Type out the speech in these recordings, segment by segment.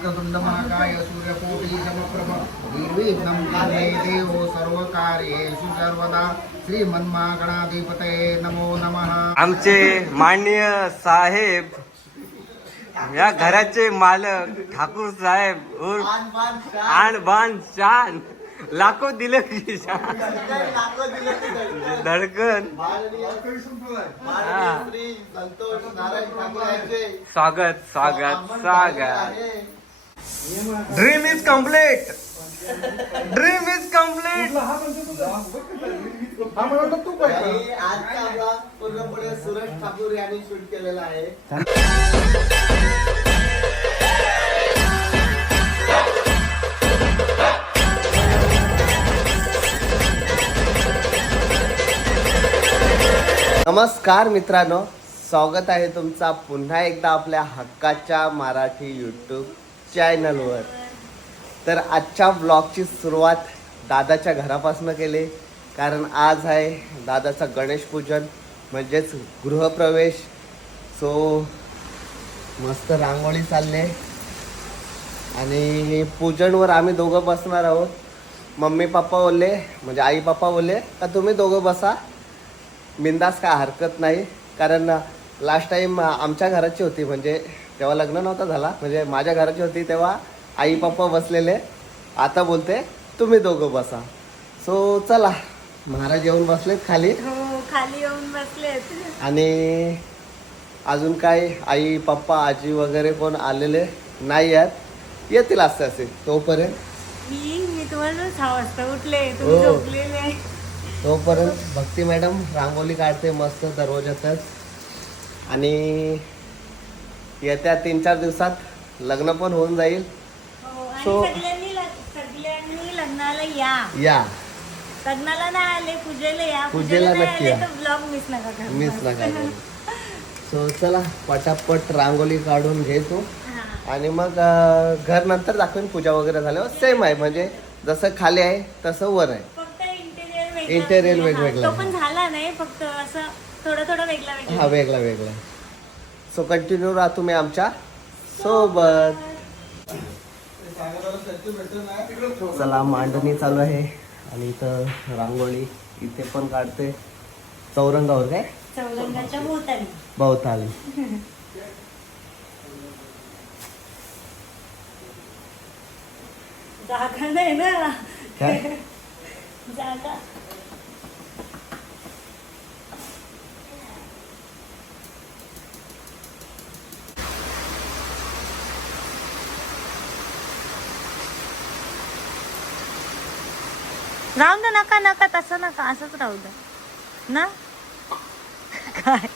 वक्रतुंड महाकाय सूर्यकोटि समप्रभ निर्विघ्नं कुरु देवो सर्वकार्येषु सर्वदा श्रीमन्महागणाधिपतये नमो नमः। आमचे माननीय साहेब या घराचे मालक ठाकूर साहेब उर्फ आणबान शान लाखो दिलं की धडकन स्वागत स्वागत स्वागत। Dream is complete, dream is complete. आजचा ब्लॉग पूर्णपणे सुरेश ठाकूर यांनी शूट केलेला आहे। नमस्कार मित्रांनो, स्वागत आहे तुमचा पुन्हा एकदा आपल्या हक्काच्या मराठी यूट्यूब चॅनलवर। तर आजच्या ब्लॉगची सुरुवात दादाच्या घरापासून केली, कारण आज आहे दादाचा गणेश पूजन म्हणजेच गृहप्रवेश। सो मस्त रांगोळी चालले आणि पूजनवर आम्ही दोघं बसणार आहोत। मम्मी पप्पा बोलले, म्हणजे आई पप्पा बोलले का तुम्ही दोघं बसा, बिंदास काय हरकत नाही। कारण लास्ट टाईम आमच्या घराची होती, म्हणजे तेव्हा लग्न नव्हता झाला, म्हणजे माझ्या घराची होती तेव्हा आई पप्पा बसलेले, आता बोलते तुम्ही दोघं बसा। सो चला, महाराज येऊन बसलेत खाली, हो खाली येऊन बसलेत। आणि अजून काय आई पप्पा आजी वगैरे कोण आलेले नाही आहेत, येतील असते असे। तोपर्यंत मी तुम्हाला 6 वाजता उठले, तुम्ही हो. झोपलेले। तोपर्यंत भक्ती मॅडम रांगोळी काढते मस्त दरवाजातच, आणि येत्या 3-4 दिवसात लग्न पण होऊन जाईल। हो, आणि So- सगळ्यांनी लग्नाला या लग्नाला नाही आले पूजेला या, पूजेला नाही नक्की आले या. तर ब्लॉग मिस नका करू। मिस नका करू। सो चला पटापट रांगोळी काढून घेतो, हा. आणि मग घर नंतर दाखवेन पूजा वगैरे झाल्यावर। सेम आहे, म्हणजे जसं खाली आहे तसं वर आहे। फक्त इंटेरियर वेगळं Interior आहे. वेगवेगळं तो आहे. पण झाला नाही, फक्त असं थोडं वेगळा हा वेगळा वेगळा। सो कंटिन्यू राहा तुम्ही आमच्या सोबत। चला, मांडणी चालू आहे आणि इथं रांगोळी इथे पण काढते चौरंगावर, काय चौरंगाच्या भोवताली। भवताली। जागा नाही ना, काय जागा राहून दे, नका नका तसं नका, असंच राहू दे ना। काय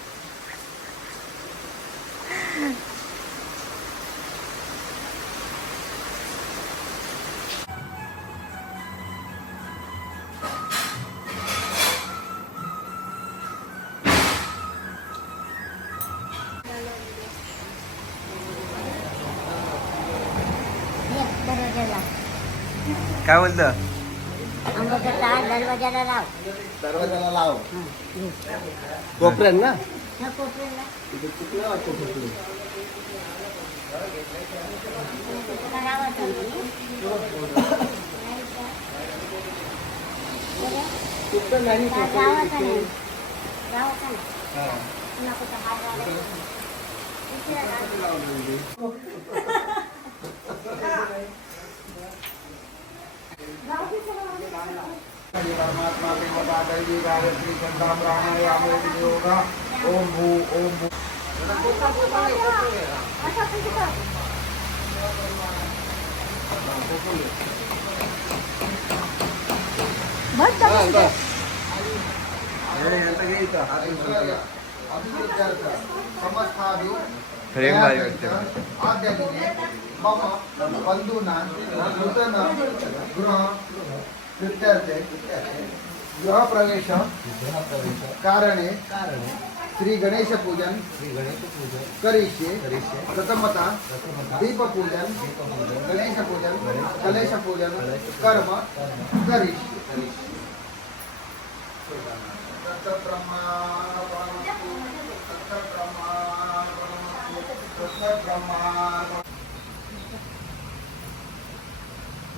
काय बोलतं? दरवाजाला लाव, दरवाजाला लाव, कोपऱ्यात ना। कोपऱ्याला तिथे चुकलं वाटतं, चुकलं। चुकलं नाही, चुकलं. हा. परमात्मा देवता दैवी गायत्री छंदाम रामायामे योगा ओम भू ओम भू। प्रेम भारी वाटते। आद्यादिने मम बंधूना नूतन गृह कृत्यर्थे गृहप्रवेश कारणे श्री गणेश पूजन करिष्ये। प्रथमतः दीप पूजन, गणेश पूजन, कलेश पूजन कर्म करिष्ये।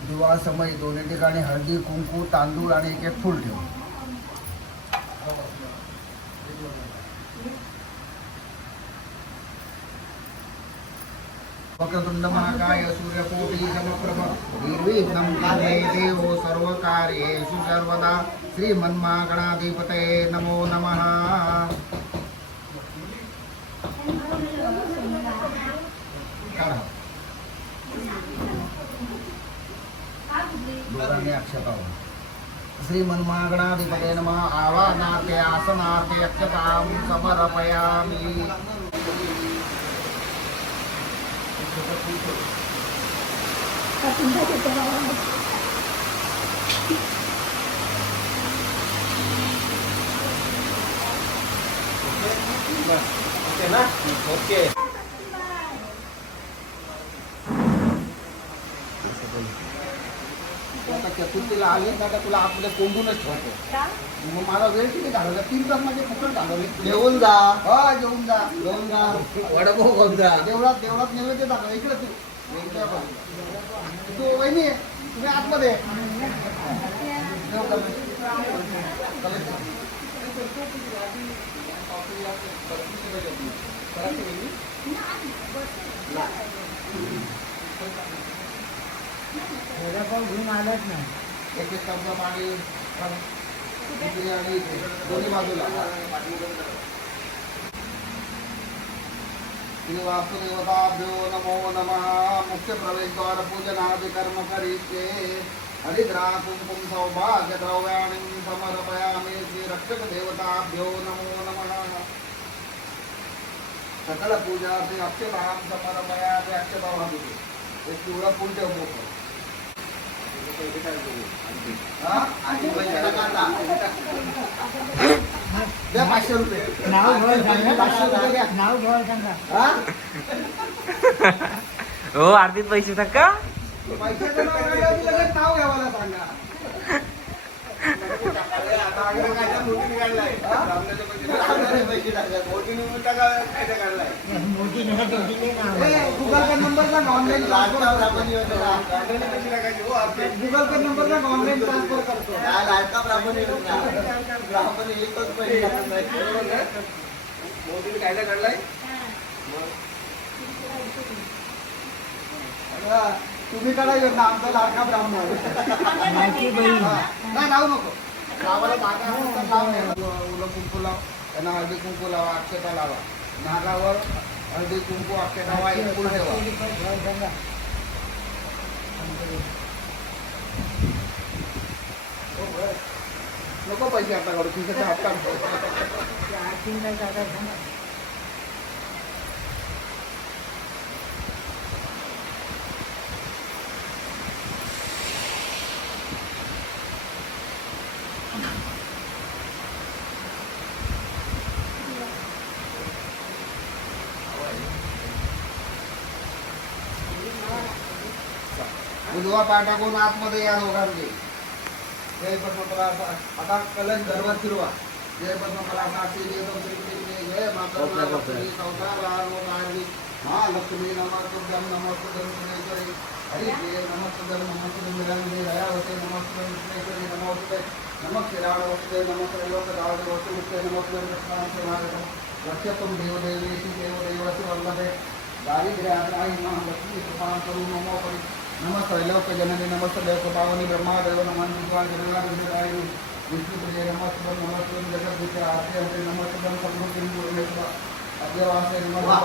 दिवा समय दोन्ही ठिकाणी हळदी कुंकू तांदूळ आणि एक एक फूल ठेव. वक्रतुंड महाकाय सूर्यकोटि समप्रभ निर्विघ्नं कुरु देव सर्वकार्येषु सर्वदा श्रीमन्महागणाधिपतये नमो नमः. दोघांनी अक्षता श्रीमन्महागणाधिपतये नमः. आवाहनार्थे आसनार्थे अक्षतां समर्पयामि. ओके ना? ओके. आता चतुर्थीला आले का आता तुला आपल्या कोंडूनच ठेवतो. मग मला वेळ किती घालवला 3 तास माझे फुकट घालवले. जेवून जा. हा जेवून जा. जेवून जा. वडापाव खाऊन जा. देवळात नैवेद्य दाखव. इकडे तू वहिनी तुम्ही आतमध्ये घेऊन आलाच नाही. एक एक चमचा पाणी आणि दोन्ही बाजूला श्री वासुदेवताभ्यो नमो नमः. मुख्य प्रवेशद्वार पूजनादि कर्म करिष्ये. हरिद्रा कुंकुम सौभाग्य द्रव्याणि समर्पयामि. श्री रक्षक देवताभ्यो नमो नमः. सकल पूजार्थी अक्षतां समर्पयामि. अक्षता वाहते एक पिवळा फूल ठेव मोठं. द्या 500 रुपये. नाव घेऊन सांगा. 500 रुपये द्या. नाव घेऊन सांगा. हा? हो अर्धीत पैसे का पैशाचं नाव घ्यायला लगेच नाव घ्यावाला सांगा. मोठी नका दिले नाव. गुगल पे नंबर सांग ऑनलाईन गुगल पे नंबर सांग ऑनलाईन ट्रान्सफर करतो. लाडका ब्राह्मण योजना. ब्राह्मण एकच पैसे टाकत नाही. मोदीने कायदा काढलाय. तुम्ही काढायचं ना आमचा लाडका ब्राह्मण. लाडकी बहीण. नाही लावू नको. गावाला जागा असेल तर लाव नाही. उलं कुंकू लाव. त्यांना हळदी कुंकू लावा. अक्षता लावा. नागावर हळदी कुंकू अक्षता लावा. एक फूल ठेवा. नको पैसे आता काढू. तुमच्या हप्ता आरतीन काय जागा सांगा. उजवा पाय टाकून आतमध्ये या दोघांनी. जय पद्मकला. आता कलश दरबार फिरवा. जय पद्मकला साक्षी जय पद्मकला जय माता लक्ष्मी संसार महालक्ष्मी नमस्तुभ्यं नमस्तुभ्यं सुरेश्वरी. हरि जय नमस्तुभ्यं नमस्तुभ्यं विराजते दयावते नमस्तुभ्यं विष्णेश्वरी नमोस्तुते. नमः श्रीराम वसुते नमः श्रीलोकदाय वसुते नमस्तुभ्यं कृष्णां सेवागतं. रक्षतुं देवदेवेशी देवदेवस्य वल्लभे. दारिद्र्यात्राहि महालक्ष्मी कृपां करू नमो परि. नमस्ते लोक जननी नमस्ते लोक पावनी ब्रह्मादेव नमः विद्वान जगन्नाथ विष्णुप्रिय नमस्ते नमस्ते जगद्गुप्त आर्य नमस्ते सर्वज्ञ पूर्णेश्वर अद्यवासे नमः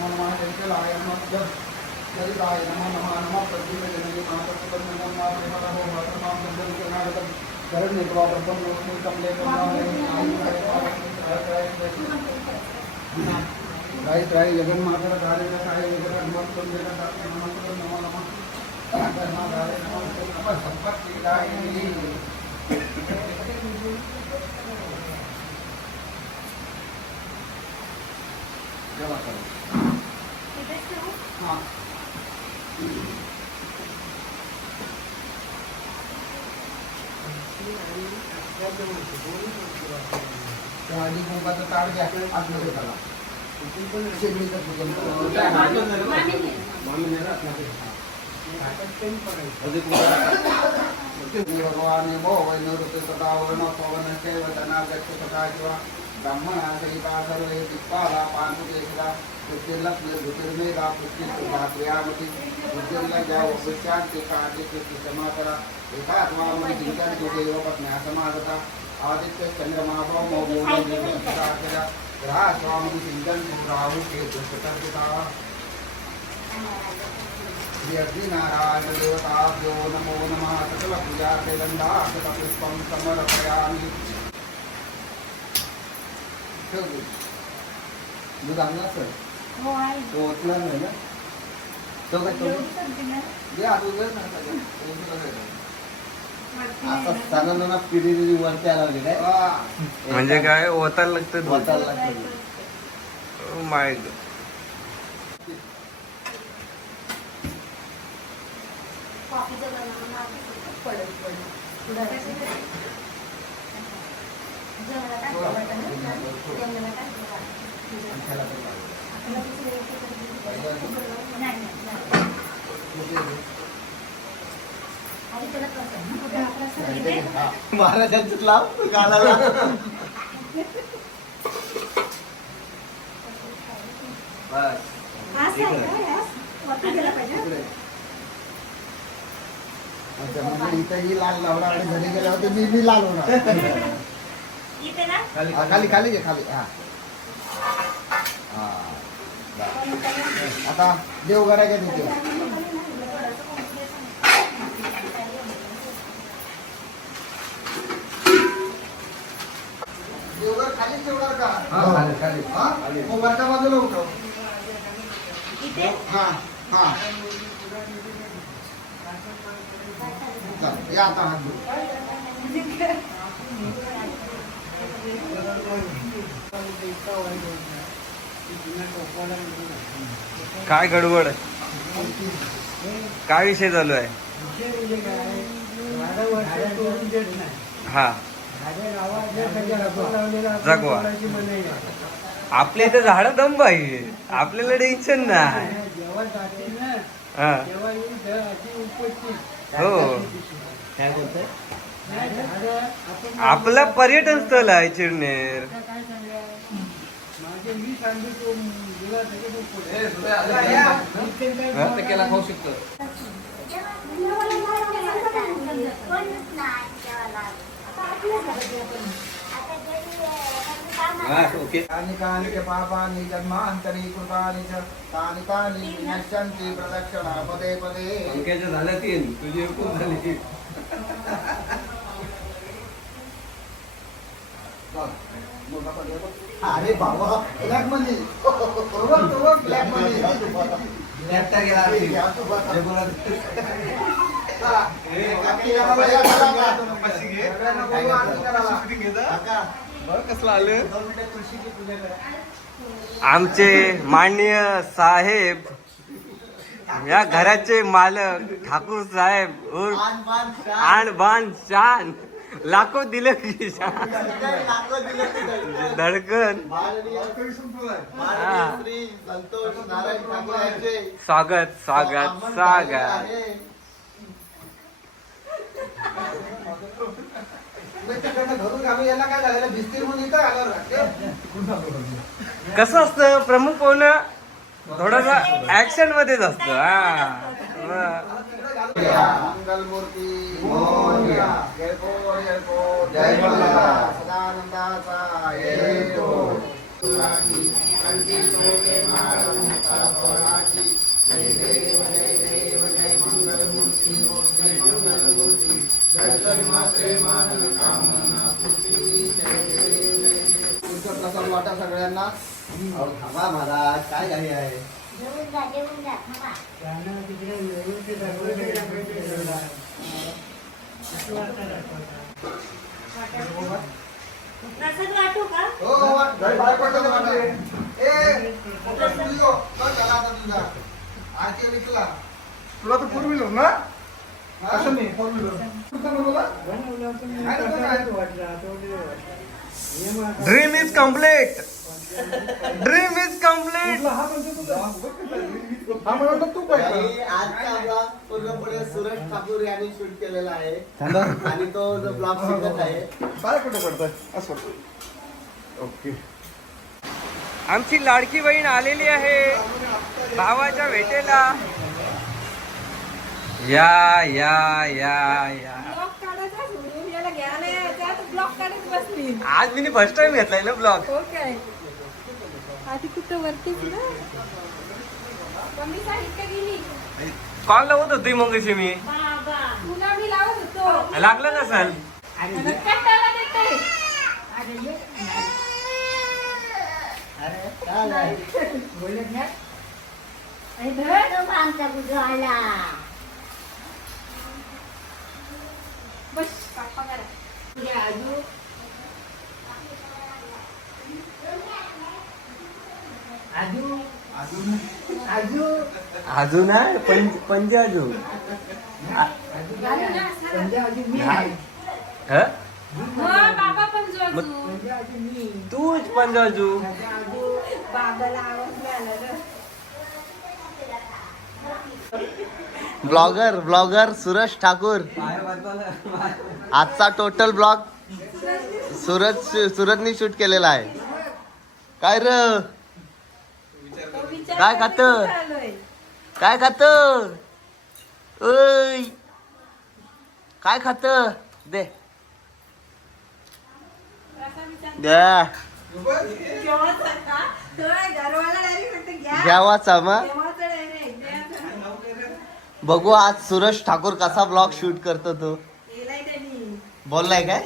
नमः जगलाय नमः जगदाय नमः नमः नमः प्रद्युम्न जननी मातृ नमः प्रेमतो वर्तमान बंधन कर्नाटक शरण निर्वाह ब्रह्म लोक कमले राय जगन माता कार्य काय जगत नमस्ते जगत नमस्ते नमः नमः संपत्ति हाँ हळदी कुंकाचं ताट घ्या आतमध्ये घाला. शेगडीचं पूजन करा. भगवान नमो वै निवृत्ति तथा वर्ण पवन चैव धनागच्छ तथा शिवा ब्राह्मणा सहिता सर्वे दिक्पाला पांचुकेशिरा पुष्टिर्लक्ष्मी ज्योतिर्मेधा पुष्टिर्भात्र्यामती पुष्टिर्लज्जा वृक्षांति कार्तिके समाकरा एकात्मामि चिंतन देव पत्न्या समागता आदित्य चंद्रमा भौमो मोदरा ग्रहा स्वामी चिंतन राहु के दुष्टर्पिता श्री नारायण देवताभ्यो नमो नमः सकल पूजा से गंधाक्षतपुष्पं समर्पयामि दूध आणला सर हो आहे. तो ओतला नाही ना तो काय तो एवढंच दिलं. या दूधच नाही सगळं. आता सणांना पिरिरी वरती आला होती काय म्हणजे काय ओतायला लागतं दूध. वाचायला लागतं. माय कॉफीचं बनवून पडत पडत जेवणाला काय वाटतं ना? जेवणाला काय नाही, नाही, नाही. आणि त्याला प्रसन्न. महाराजांचं लाव गालाला बस असं आहे का यास? कॉफी द्यायला पाहिजे. अच्छा, म्हणजे इथं ही लाल लावला आणि घरी गेल्यावर मी लाल होणार. इथे ना हा, खाली खाली घे खाली हा हा. आता देव करायच्या तिथे देवघर खाली ठेवणार का? खाली, खाली. हा? मग वरच्या बाजूला उठव. इथे हा हा चल, या आता हात धुवू. काय गडबड काय विषय चालू आहे हा जगवा आपल्या इथं झाड दम पाहिजे आपल्याला टेन्शन नाही हा हो काय बोलतोय आपला पर्यटन स्थळ आहे चिरनेर खाऊ शकतो ओके कानि कानि च पापानि जन्मान्तरी कृतानि च तानि तानि विनश्यन्ति प्रदक्षिणा पदे पदे. अंक्याच्या झाल्या तीन तुझी एकूण झाली अरे बाबा ब्लॅक मनी ब्लॅक मनी कसला आले आमचे माननीय साहेब या घराचे मालक ठाकूर साहेब उर्फ आण बाण शान लाखो दिले की शान धडकन संतोष नारायण ठाकूर यांचे स्वागत स्वागत स्वागत घरून आम्ही याला काय झालेलं भिस्तीर म्हणून इथं आलो कसं असतं प्रमुख कोण थोडस ऍक्शन मध्येच असतं हा मंगलमूर्ती मोरया जयकोर जयकोर जय मल्हार सदानंदाचा येतो राशी कंठी सोके माळ मुक्ता पराची जय देव जय मंगलमूर्ती जय मंगलमूर्ती दर्शन मात्रे मान कामना पूर्ती जय देव तुमचा प्रसाद वाटा सगळ्यांना. अहो, थांबा महाराज काय घाई आहे जेवून जा थांबा. प्रसाद वाटू का? हो बाहेर पडलं वाटलं. ए तुझो काय झाला आता तुझा आरती विकला तुला तर फोर व्हीलर ना असं नाही four wheeler dream is complete dream is complete हा म्हणतो तू काय आणि आजचा ब्लॉग पूर्णपणे सूरज ठाकूर यांनी शूट केलेला आहे आणि तो जो ब्लॉग शिकत आहे. काय कुठे पडतोय असं ओके. आमची लाडकी बहीण आलेली आहे भावाच्या भेटेला. या या या या आज मी फर्स्ट टाइम घेतलाय ना ब्लॉग. आधी कुठं वरतीच ना कॉल लावत होती मग कशी मी तुला मी लावत होतो लागलं नसल. आमचा बुजो आला. बस पापा करा अजून आहे पंजे अजून बाबा पण जो तूच पंजे अजून. बाबाला आवाज आला. ब्लॉगर सूरज ठाकूर. आजचा टोटल ब्लॉग सूरजनी शूट केलेला आहे. काय र काय खात काय खात ओय काय खात दे द्या घ्यावाचा मग बघू आज सूरज ठाकूर कसा ब्लॉग शूट करतो तो. बोललाय काय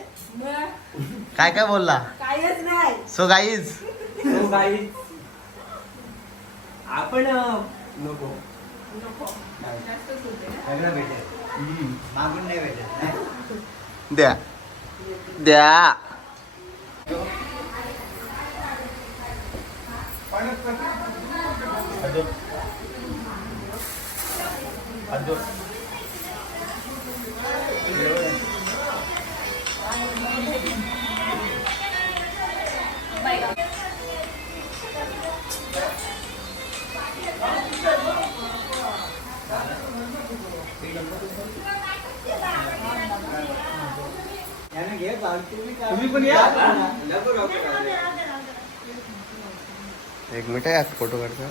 काय काय बोलला. कायच नाही. सो गाईज आपण नको मागून नाही भेटेल. द्या द्या तुम्ही पण या. एक मिनिट आहे फोटो काढतो.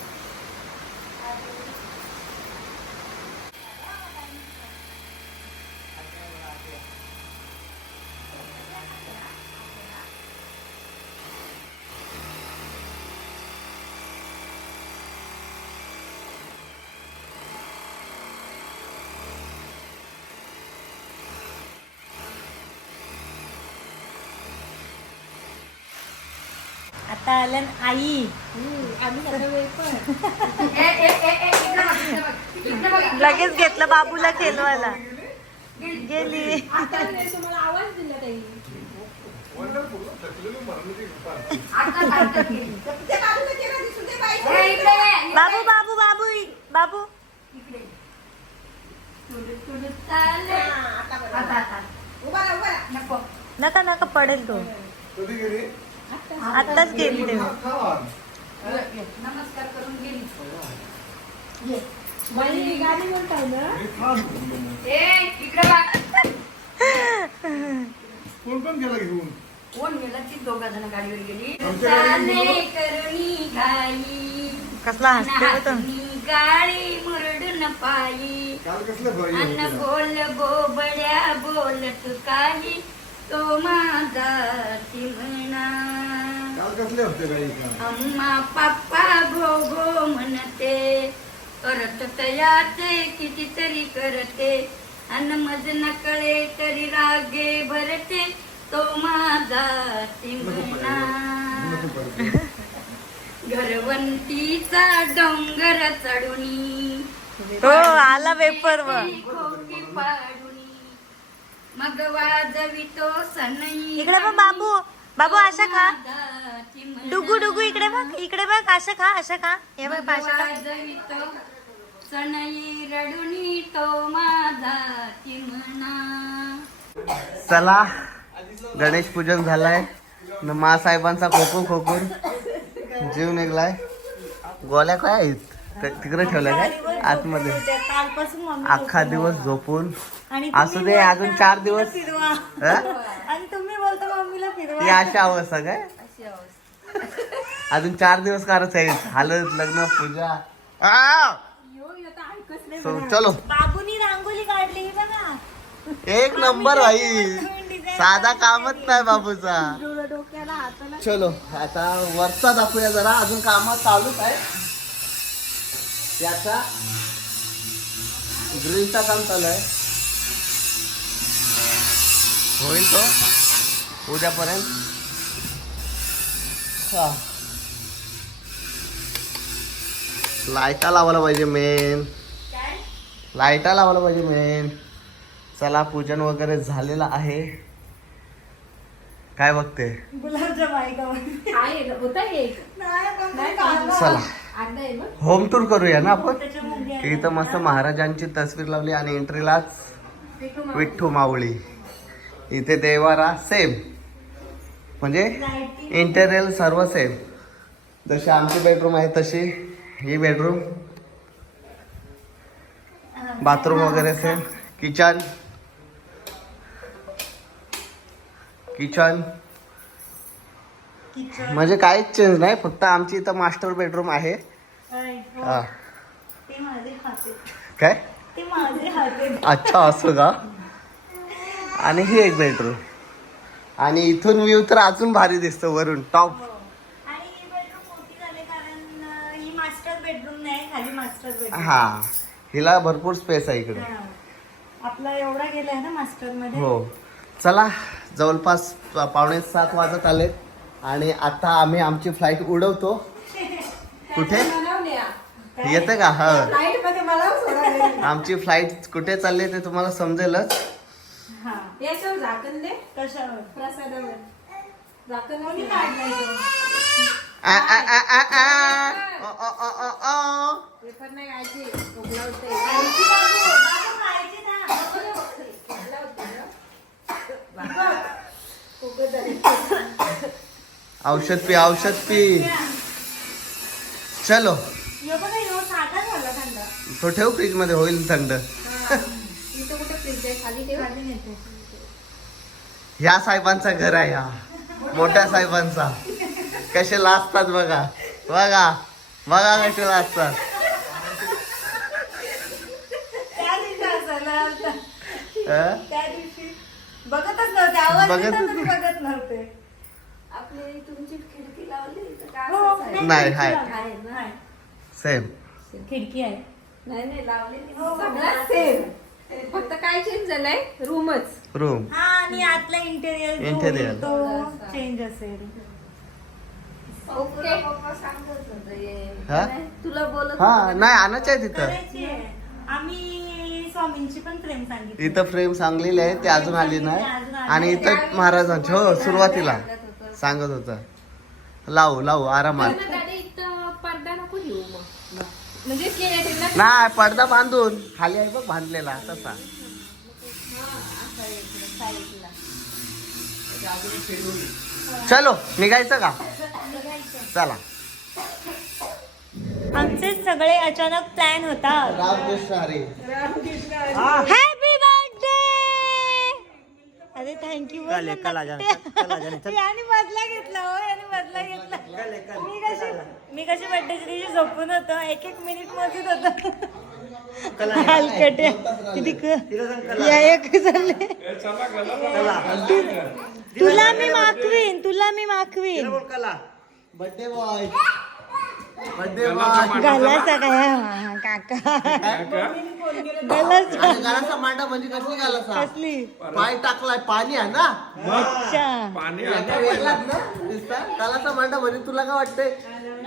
आता आलं आई. लगेच घेतलं बाबूला खेळवायला. गेली बाबू बाबू बाबू बाबू नका नका पडेल तो. कधी गेली आत्ताच गेली ते. नमस्कार करून गेली. गाडी बोलताय ना. इकडे बघ. कोण कोण गेला घेऊन. कोण गेला ती दोघा जण गाडीवर गेली. आमच्या गाडीवर चाले करुणी घाई कसला हसते रे तो. नाचणी गाडी मुरडून पायी काल कसलं भाई अन्न बोल बोबड्या बोलत काही तो माझा म्हणा. काल कसले होते गाई का अम्मा पप्पा गो गो म्हणते करत तयाते कितीतरी करते अन मज नकळे तरी रागे भरते तो माझा म्हणा. घरवंतीचा डोंगर चढुनी हो आला पेपर व. खोकी पाडुनी मग वाजवितो सनई. इकडे बघ बाबू बाबू आशा खा. डुगू डुगू इकडे बघ आशा खा आशा खा. हे बघ पाशा खा. वाजवितो सनई रडुनी तो माझा म्हणा. चला गणेश पूजन झालंय. मासाहेबांचा खोकून जीव निघलाय. गोल्या काय आहेत तिकडे ठेवलं काय आतमध्ये? कालपासून मम्मी अख्खा दिवस झोपून आणि असू तुम्ही दे, अजून बोलता 4 दिवस. फिरवा. हा? आणि तुम्ही बोलता मम्मीला फिरवा. ती अशा अवस्था काय? अशी अवस्था. अजून 4 दिवस करायचं आहे. हळद, लग्न, पूजा. आ! आता ऐकच नाही. So, चलो बाबूनी रांगोली काढली ही बघा. एक नंबर भाई, साधा कामच नाही बाबूचा. डोक्याला हाताला चलो आता वरचा दाखवूया जरा, अजून काम चालूच आहे. याचा ग्रिलचा काम चालू आहे, होईल तो उद्यापर्यंत. हा, लाईटा लावायला पाहिजे मेन, लाईटा लावायला पाहिजे मेन. चला पूजन वगैरे झालेलं आहे. काय बघते? गुलाबजाम आहे का? आहे होता एक. नाही, पण नाही, काढला. चला अर्धा आहे बघ. होम टूर करूया ना आपण. त्याच्या मुंग्या आहेत. इथं मस्त महाराजांची तस्वीर लावली आणि एंट्रीलाच विठ्ठू माऊली. इथे देवारा सेम, म्हणजे Lighting. इंटेरियर सर्व सेम. जशी आमची बेडरूम आहे तशी ही बेडरूम, बाथरूम वगैरे सेम. Kitchen kitchen. म्हणजे काहीच चेंज नाही, फक्त आमची इथं मास्टर बेडरूम आहे. Right, हो. हा. ते माझे हाते, काय? ते माझे हाते. अच्छा असं का? आणि ही एक बेडरूम, आणि इथून व्ह्यू तर अजून भारी दिसतो वरून टॉप. आणि ही बेडरूम मोठी झाली कारण ही मास्टर बेडरूम नाही, खाली मास्टर बेडरूम. हा, हिला भरपूर स्पेस आहे इकडे. आपला एवढा गेलाय ना मास्टर मध्ये. हो. चला जवळपास 6:45 वाजत आले आणि आता आम्ही आमची फ्लाईट उडवतो. कुठे येते का? हा, लाईट मध्ये मला सोडायला. आमची फ्लाईट कुठे चालली ते तुम्हाला समजेलच. हा, याच्यावर झाकण दे. कशावर? प्रसादावर झाकण कोणी काढलाय तो? आ, आ, आ, आ, आ. ओ, ओ, ओ, ओ, ओ. पेपर नाही खायची. खोकला होतंय. खायची बाबू, बाबू खायची ना. खोकला होतंय ना. खोकत आहे. औषध पी, औषध पी. चलो यो बघा, यो साधा झाला थंड. तो ठेव फ्रीज मध्ये, होईल थंड. इथं कुठे फ्रीज आहे? खाली ठेव. खाली नेते. ह्या साहेबांचा घर आहे, हा मोठ्या साहेबांचा. कसे लाजतात बघा, बघा बघा कसे लाजतात. त्या दिवशी असायला होता. हं? त्या दिवशी बघतच नव्हते, आवाज बघत येत तरी बघत नव्हते. आपली तुमची खिडकी लावली तर काय हो, असंच आहे. नाही, हाय. आहे ना. सेम. खिडकी आहे. नाही नाही लावलेली हो, सगळं सेम. फक्त काय चेंज झालंय? रूमच. रूम. हा, आणि आतला इंटेरियर Interior. तो चेंज असेल. ओके. पप्पा सांगत होते. हा? तुला बोलत हा, होते. नाही आणायचं आहे तिथं. करायची आहे. आम्ही स्वामींची पण फ्रेम सांगितली. इथं फ्रेम सांगलेली आहे, ते अजून आली नाही. आणि इथं महाराजांची, हो सुरुवातीला सांगत होता लावू लावू आरामात. पण दादा इथं पडदा नको घेऊ मग. म्हणजे केलं ना. नाही, पडदा बांधून खाली आहे बघ बांधलेला तसा. चलो निघायचं का? चला. आमचे सगळे अचानक प्लॅन होता. रामकृष्ण हरी. Happy birthday. अरे थँक्यू. याने बदला घेतला, हो याने बदला घेतला. मी कशी बर्थडेच्या दिवशी झोपून होतो, एक मिनिट मध्येच होतो. हलकटे या एक चालले. तुला मी माखवीन, तुला मी माखवीन. Birthday boy, birthday boy. घालायचा काय काका? घालायचा गालाचा मांडा म्हणजे कसली गालाचा? कसली? पाय टाकलाय, पाणी आहे ना. अच्छा. वेगळाच ना दिसता. गालाचा मांडा म्हणजे तुला काय वाटतंय?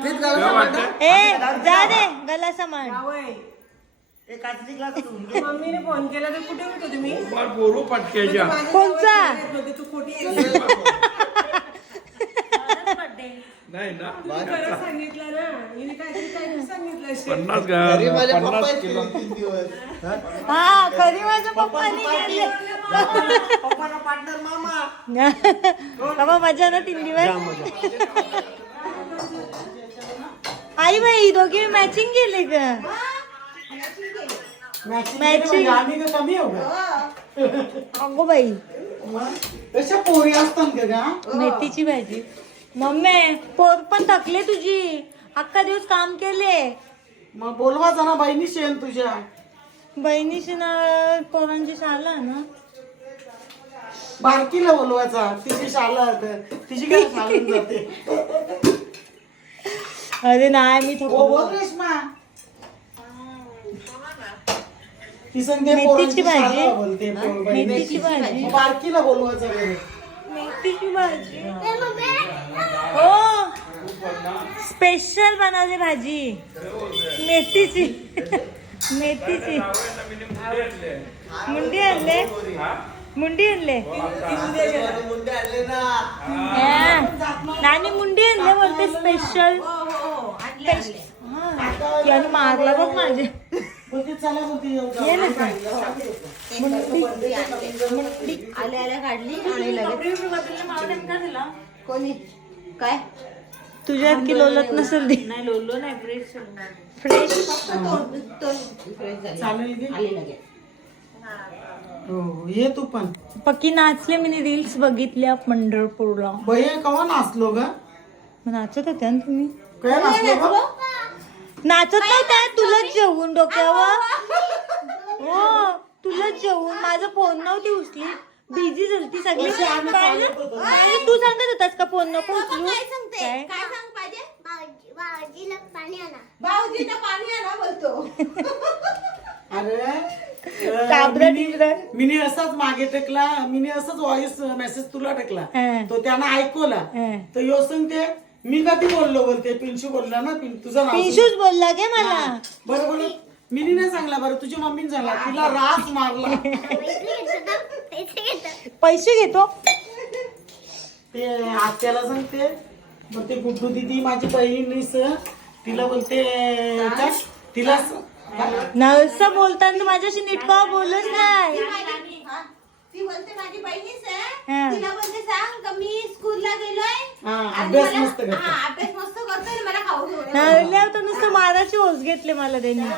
तेच गालाचा मांडा. ए जा दे गलासा मांड. मम्मीने फोन केला तर कुठे होतो तुम्ही? बोरू पटकेच्या कोणचा? तू खोटी नाही ना खरं सांगितलं ना. हिने काय सांगितलं? 50 घरी माझे पप्पा 50 आहेत किलो 3 दिवस. हा खरी माझ्या पप्पानी केले. पप्पाला पार्टनर मामा. बाबा मजा ना 3 दिवस. आई बाई दोघे मॅचिंग केले का? मॅचिंग आम्ही का कमी हो गं? अगो बाई तशा पोरी असतात का मेथीची भाजी. मम्मी पोर पण थकले तुझी, अख्खा दिवस काम केले. मग बोलवा जरा बहिणी शेण तुझ्या. बहिणीची ना पोरांची शाळा ना. बारकीला बोलवायचा, तिची शाळा तिची काय शाळून जाते. अरे नाही मी हो थकलो. बोल रेश्मा. ती सांगते मेथीची पोरांची भाजी. शाळा बोलते, बहिणीची. मेथीची भाजी. मग बारकीला बोलवायचं रे. मेथीची भाजी हो स्पेशल बनवली भाजी मेथीची. मेथीची मुंडी आणले. मुंडी आणले नानी. मुंडी आणले बोलते स्पेशल. याने मारला बघ माझे. बोलते चला बोलते येऊ जाऊ. ये ना का? आल्या काढली आणि लगेच कोणी काय तुझ्यात की लोलत नसेल ती. नाही लोलो नाही फ्रेश. चालेल की? आली लगेच हो ये तू पण. पक्की नाचले. मी रील्स बघितल्या पंढरपूरला. भैया कवा नाचलो ग? मग नाचत होत्या ना तुम्ही? काय नाचलो ग? नाचत नव्हत्या. तुलाच जेवून डोक्यावर. हो तुलाच जेवून. माझं फोन नव्हती उचली. बिझी झाली ती सगळी. पाहिलं? आणि तू सांगत होतास का फोन नको उचलू? काय? काय सांग पाहिजे भाऊजीला पाणी आणा बोलतो. काबरा अरे टिबरा. मिनी असाच मागे टेकला. मिनी असाच व्हॉइस मेसेज तुला टेकला. हं. तो त्यानं ऐकवला. हं. तर यो सांगते मी कधी बोललो बोलते. पिंशू बोलला ना. तुझं नाव पिंशूच बोलला गे मला. बरोबर. मिनी नाही सांगला बरं. तुझ्या मम्मीने सांगला. तिला रास मारला. पैसे घेतो. ते आत्याला सांगते. मग ते गुड्डू दिदी माझी बहीणीस तिला बोलते काय? तिला नवसं बोलताना माझ्याशी नीट का बोलत नाही. ती बोलते माझी बहिणीच हा. आहे. तिला बोलते सांग का मी स्कूलला गेलोय हा, आणि अभ्यास मला- मस्त करतो. हा, अभ्यास मस्त करतोय आणि मला खाऊ घेऊन ये. नाही तर नुसतं माराची ओस घेतले मला त्यांनी.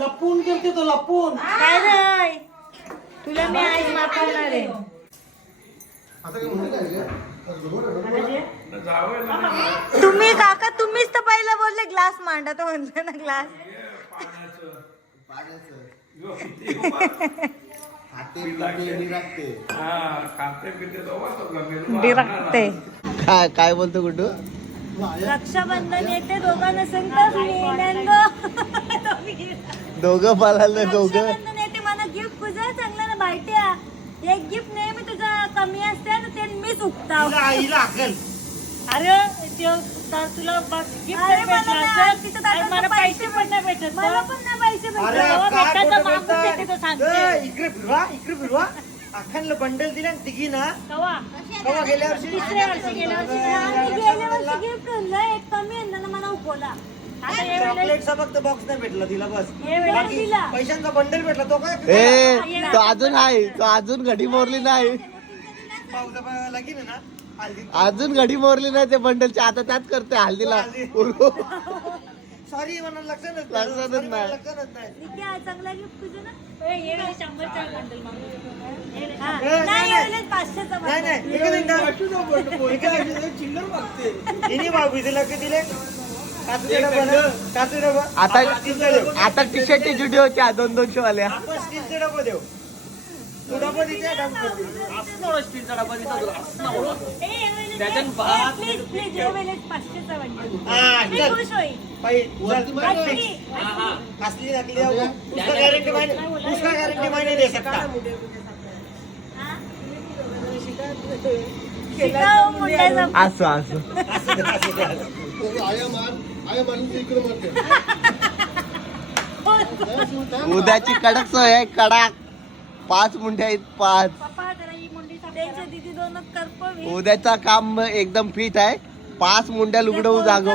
लपून करते तो लपून. काय नाही तुला मी आज माफवणार आहे. तुम्ही काका तुम्हीच तर पहिला बोलले ग्लास मांडा. तर म्हणलं ना ग्लास. डिरकते. काय काय बोलतो गुड्डू? रक्षाबंधन येते दोघांना सांगतात दोघं पालाल दोघं. रक्षाबंधन येते मला गिफ्ट तुझं चांगलं ना बायट्या. एक गिफ्ट नेहमी तुझा कमी असते ना ते मी चुकता. अरे तर तुला मला पैसे पण नाही भेटत. मला पण नाही पैसे भेटत. अखंड बंडल दिला तिघी ना. कवा गेल्या वर्षी गेल्या वर्षी गिफ्ट आणलं. एक कमी आणलं ना मला उपवला. चॉकलेटचा फक्त बॉक्स नाही भेटला तिला बस. दिला. पैशांचा बंडल भेटला तो काय ए तो अजून आहे. तो अजून घडी मोरली नाही. पावसा लगीन आहे ना हल्दी. अजून घडी मोरली नाही ते बंडलची. आता त्यात करते हल्दीला. सॉरी मला लक्षातच लक्षातच नाही. लक्षातच नाही. चांगला गिफ्ट तुझं ना. 100चा बंडल नाही 500चा नाही नाही एका चिल्लर मागते. हिने बाबू दिला की दिले काचू डबा. आता टी शर्टची जुडी होत्या 200 वाल्या. आपण स्टीलचे डबा देऊ. तू डबा दिते डबा स्टीलचा डबा दिला तुला. असली नकली उसका गारंटी मायने दे सकता. असं असं उद्याची कडक सोय आहे. कडक 5 मुंड्या आहेत. 5. उद्याचा काम एकदम फिट आहे. 5 मुंड्या लुगडवू जागो.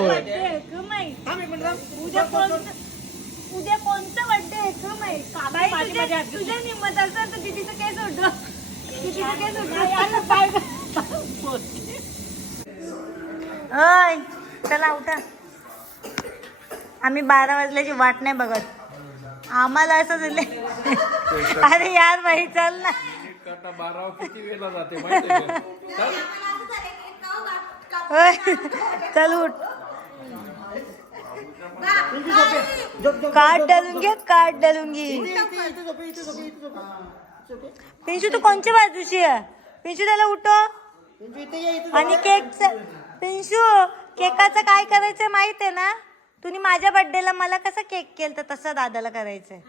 उद्या कोणतं बर्थडे आहे का माहिती. तुझ्या निम्मत असं तर दिदीचं केस उडलं. दिदीचं केस उडलं. चला उठा. आम्ही 12 वाजल्याची वाट नाही बघत. आम्हाला असं झालं अरे यार बाई चल ना. आता 12 किती वेळा जाते माहिती आहे का? होय. चल उठ. कार्ड डालूंगी कार्ड डालूंगी. पिंशू तू कोणच्या बाजूची आहे? पिंशू त्याला उठव. आणि केकचं पिंशू केकाचं काय करायचं माहित आहे ना? तुम्ही माझ्या बर्थडेला मला कसा केक केलं तसं दादाला करायचंय.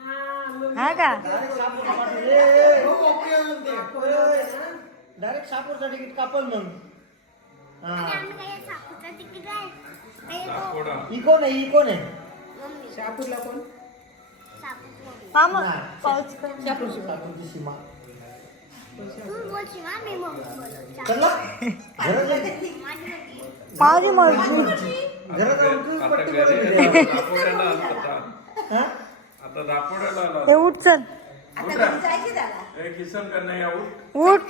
हा का? डायरेक्ट शापूरचा तिकीट कापल मग. इको नाही शापूरला कोण? हा मग पाऊस कर. शापूरची सीमा. माझी मर्जी. आता दापोड्याला आला. हे उठ चल. ए, किसन का नाही आऊट? उठ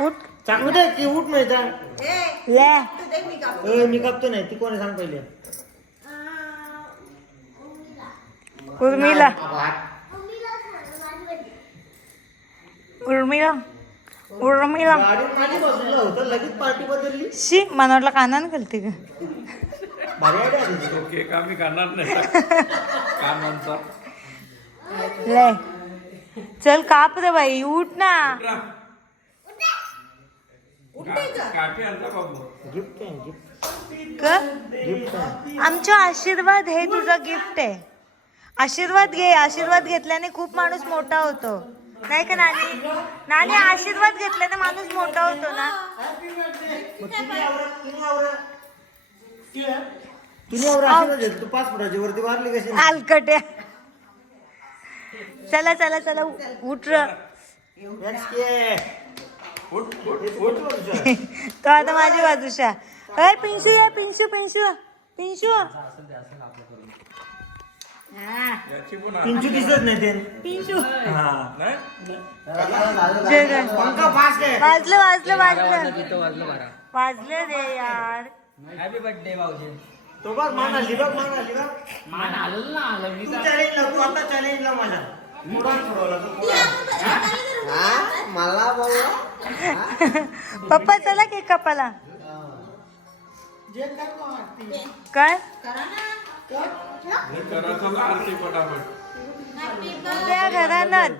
उठ चाकू दे की उठ नाही जा. ले. मी कापतो नाही. ती कोणी सांग पहिले. उर्मिला उर्मिला उर्मिला. गाडी खाली बसलेला होता लगेच पार्टी बदलली. शी मला वाटलं कानानं घालते का? भारी idea आहे तुझी. तो केक आम्ही खाणार नाही कानांचा. ले चल काप रे बाई. उठ ना. काठी आणता बाबू. गिफ्ट आहे गिफ्ट. का? गिफ्ट आहे. आमचा आशीर्वाद हे तुझं गिफ्ट आहे. आशीर्वाद घे. आशीर्वाद घेतल्याने खूप माणूस मोठा होतो नाही का नानी? नानी आशीर्वाद घेतल्याने माणूस मोठा होतो ना. तिने आशीर्वाद घेतला. तू 5 फुटाची वरती वारली कशी? आलकट्या. चला चला चला उठ र. तो आता माझी बाजूशा. अय पिंशू या पिंशू पिंशू पिंशू. याची पण पिंचू दिसत नाही ते. पिंशू नाही? जय जय. पंखा फास्ट आहे. वाजलं वाजलं वाजलं वाजलं रे यार. हॅपी बर्थडे भाऊजी. तो बघ मान आली बघ मान आली बघ. मान आलं ना. तू चॅलेंजला तू आता चॅलेंजला माझ्या मला पप्पा चला केक कापाला. काय करायचं आरती पटापट. उद्या घरानच.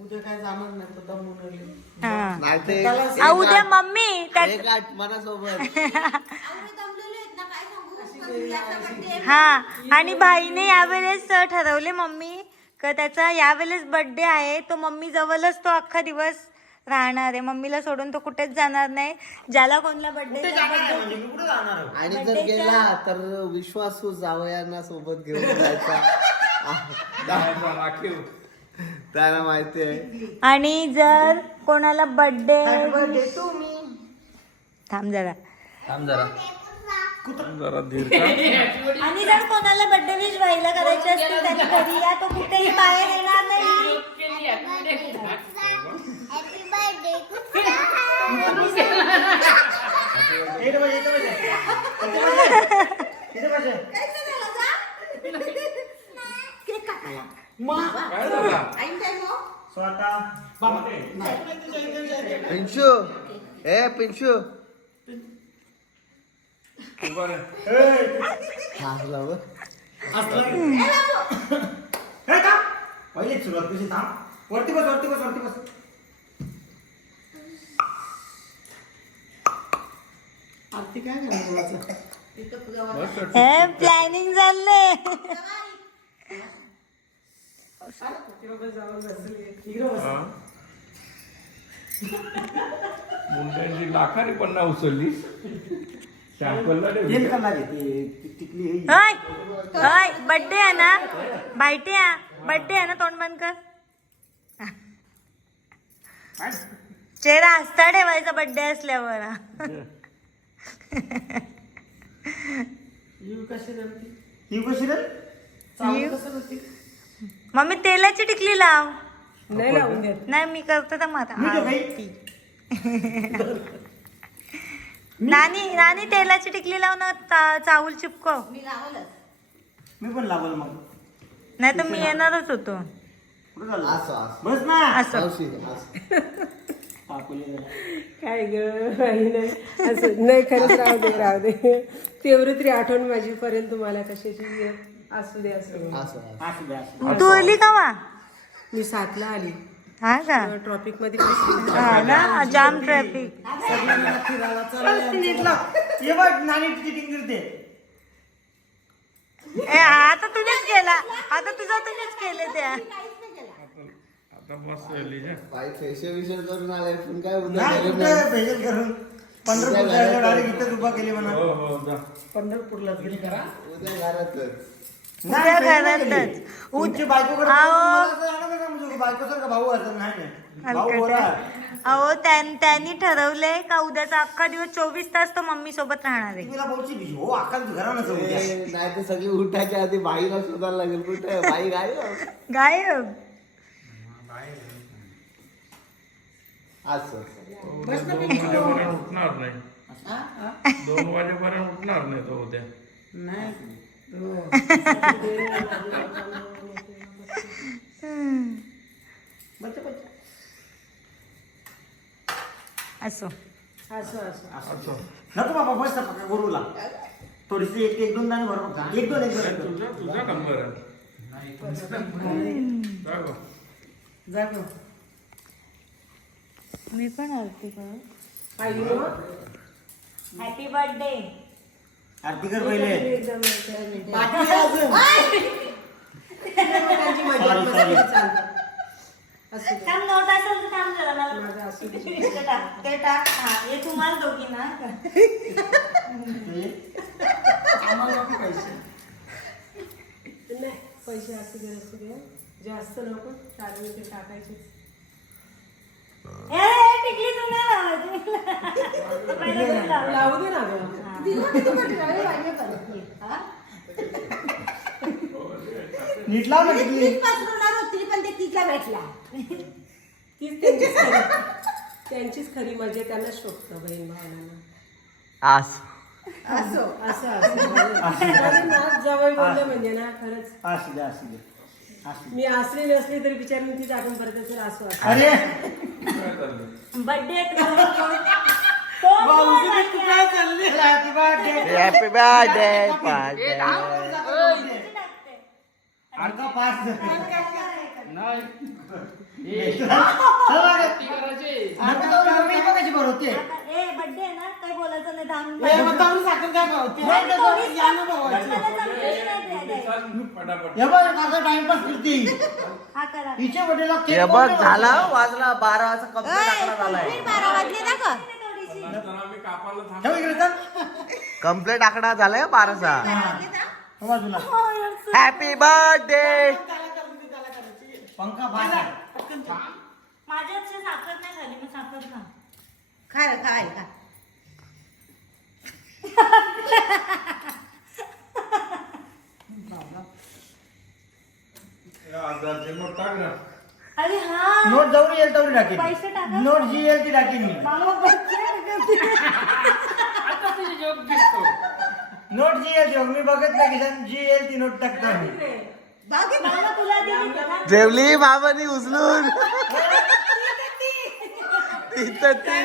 उद्या काय जाणार नाही तर दमून राहिली. हा. उद्या मम्मी मनासोबत. हा आणि भाईने यावेळेस ठरवले मम्मी का त्याचा यावेळेस बर्थडे आहे तो मम्मी जवळच तो अख्खा दिवस राहणार आहे. मम्मीला सोडून तो कुठेच जाणार नाही. ज्याला कोणला बर्थडे आणि जर गेला तर विश्वासू जावयांना सोबत घेऊन जायचा. राखीव. त्याला माहिती आहे. आणि जर कोणाला बर्थडे थांब जरा जरा धीर. आणि जर कोणाला बर्थडे विश व्हायला करायचे असतील त्याने घरी या. तो कुठेही बाहेर येणार नाही. पिंशू ए पिंशू पहिले सुरुवात कशी थांब. वरती बस वरती बस वरती बस. आरती काय करणार? हे प्लॅनिंग चाललंय. मुंड्यांची लाखाने पण नाही उचलली. सॅम्पलला तेल का लागेल टिकली हे. होय होय बर्थडे आहे ना. बायटे बर्थडे आहे ना. तोंड बंद कर. चेहरा हसता ठेवायचा बर्थडे असल्यावर. ही कशी रे? मम्मी तेलाची टिकली लाव. नाही लावून देत. नाही मी करते तर मग आता आरती. नानी नानी तेलाची टिकली लावून चावल चिपकव. मी पण लावल मग. नाही तर मी येणारच होतो. कुठं झालं? असं असं बस ना. असं मावशी, असं. काकुले जरा. काय ग काही नाही असं नाही खरंच राहू दे तेवढी तरी आठवण माझी पर्यंत तुम्हाला कशाची असू दे असं असं असं. असू द्या, असू द्या. तू आली का वा? मी 7ला आली हा का? ट्रॉफिक मध्ये फसली. हा ना जाम ट्रॅफिक. सगळ्यांना फिरायला चाललंय. हे बघ नानी चिटिंग करते. आता तुम्हीच केला. आता तुझा तुम्हीच केले त्या. बाई फेशियल विषय करून आलाय पण काय नाही उद्या कुठं भेजेल करून. पंढरपूर जायला डायरेक्ट इथं उभा केली म्हणा. पंढरपूरला गेली करा. उद्या घरातच. उद्या घरातच. तुमची बायको करत अहो. मला असं जाणवतं का म्हणजे बायको सारखा भाऊ असेल नाही भाऊ बोरा. अहो त्यांनी ठरवलंय का उद्याचा अख्खा दिवस 24 तास तो मम्मी सोबत राहणार आहे. तुला भाऊची भीती हो अख्खा घरानं उद्या. नाही तर सगळी उठायच्या आधी बाईला शोधायला लागेल कुठे बाई गायब. गायब. असं उठणार नाही 2 वाजेपर्यंत उठणार नाही तो उद्या. असो. नको बाबा बस पक्का गुरुला थोडीशी एक दोन दाणे भर एक दोन तुझा नंबर आहे. जा गं. मी पण आरती करू. आईनो हॅपी बर्थडे. आरती कर पहिले. एकदम Sorry. थांब नोट असेल तर थांब जरा मला. माझा असू दे. ते टाक, ते टाक. हा, हे तुम्हाला दोघींना. आम्हाला नको पैसे. नाही पैसे असू दे जास्त नको कारण ते टाकायचे. ए, टिकली तुम्हाला लावायची. पहिलं तुम्ही लावा. लावू दे ना गं. नीट लाव ना किती. तीच त्यांचीच खरी मजा त्यांना शोधतं बहीण भावनांना. असं असं नाच जवळ बोलले म्हणजे ना खरंच असू दे असू दे असू दे. मी असली नसली तरी बिचारी तीच आठवण परत असेल असं वाटतं. अरे बर्थडे काय चालले हॅपी बर्थडे. हॅपी बर्थडे अर्धा पाच होते. ए बर्थडे ना काही बोलायचं नाही. थांब. टाइमपास करते हा करा. हिचे वडील हे बघ झाला वाजला 12 वाजता कंप्लीट आकडा झालाय. 12 वाजले ना का? कंप्लीट आकडा झालाय 12चा. बाजूला हॅपी बर्थडे. पंखा पाच आहे. माझ्यापेक्षा साखर नाही झाली. मग साखर खा. काय अरे हा नोट जवळ येईल तेवढी टाकेन. पैसे टाका. नोट जी येईल ती टाकेन मी. मामा बच्चे. नोट जी येईल ती मी बघत नाही की जी येईल ती नोट टाकतो मी. मामा तुला दिली का? जेवली मामानी उचलून. तिथं ती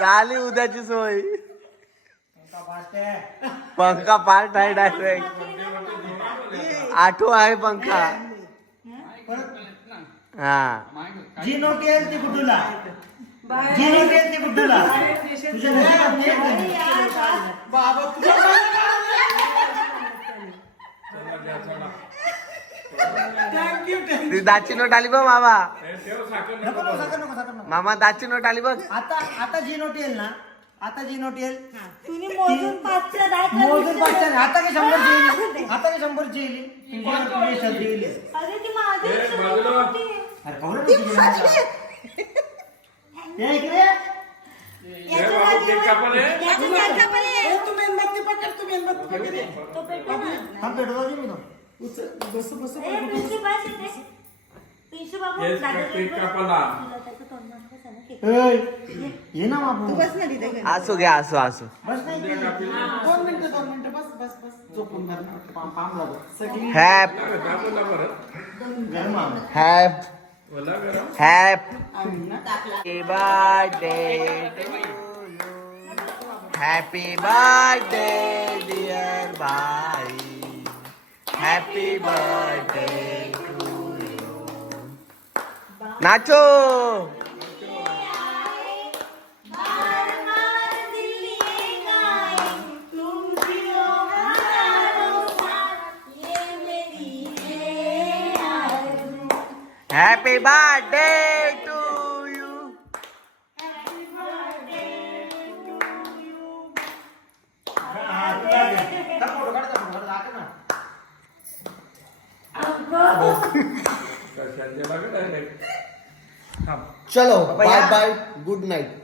झाली उद्याची सोय. पंखा फास्ट आहे. पंखा पार्ट आहे डायरेक्ट. 8 आहे पंखा. हा जी नोट येईल ती कुठूला. जी नोट येईल ती कुठूला. तुझ्या नशिबात नाही. बाबा ती दाची नोट आली बघ मामा. नको नको साखर नको साखर नको. मामा दाची नोट आली बघ. आता जी नोट येईल ना आता जी नोट येईल तुम्ही मोजून 5च्या 10 मोजून पाचशे नाही. आता काय 100 येईल. आता काय 100 येईल. तुझ्यावर येईल. अरे ती माझी अरे कवरे ती ये इकडे. तू मेणबत्ती पकड तू मेणबत्ती पकड. तो पेटो ना. थांब पेटवतो मी तो. ए प्रिन्सी बस इथे. प्रिन्सी बाबू दादा तुला त्याचं तोंड दाखव चला. ये ना बाबू असू घ्या असू असू बस नाही 2 मिनिटं बस झोपून पाम लागो सगळी हॅप हॅपी बर्थडे डिअर बाई हॅपी बर्थडे टू यू नाचो हॅपी बर्थडे टू यू चलो बाय बाय गुड नाईट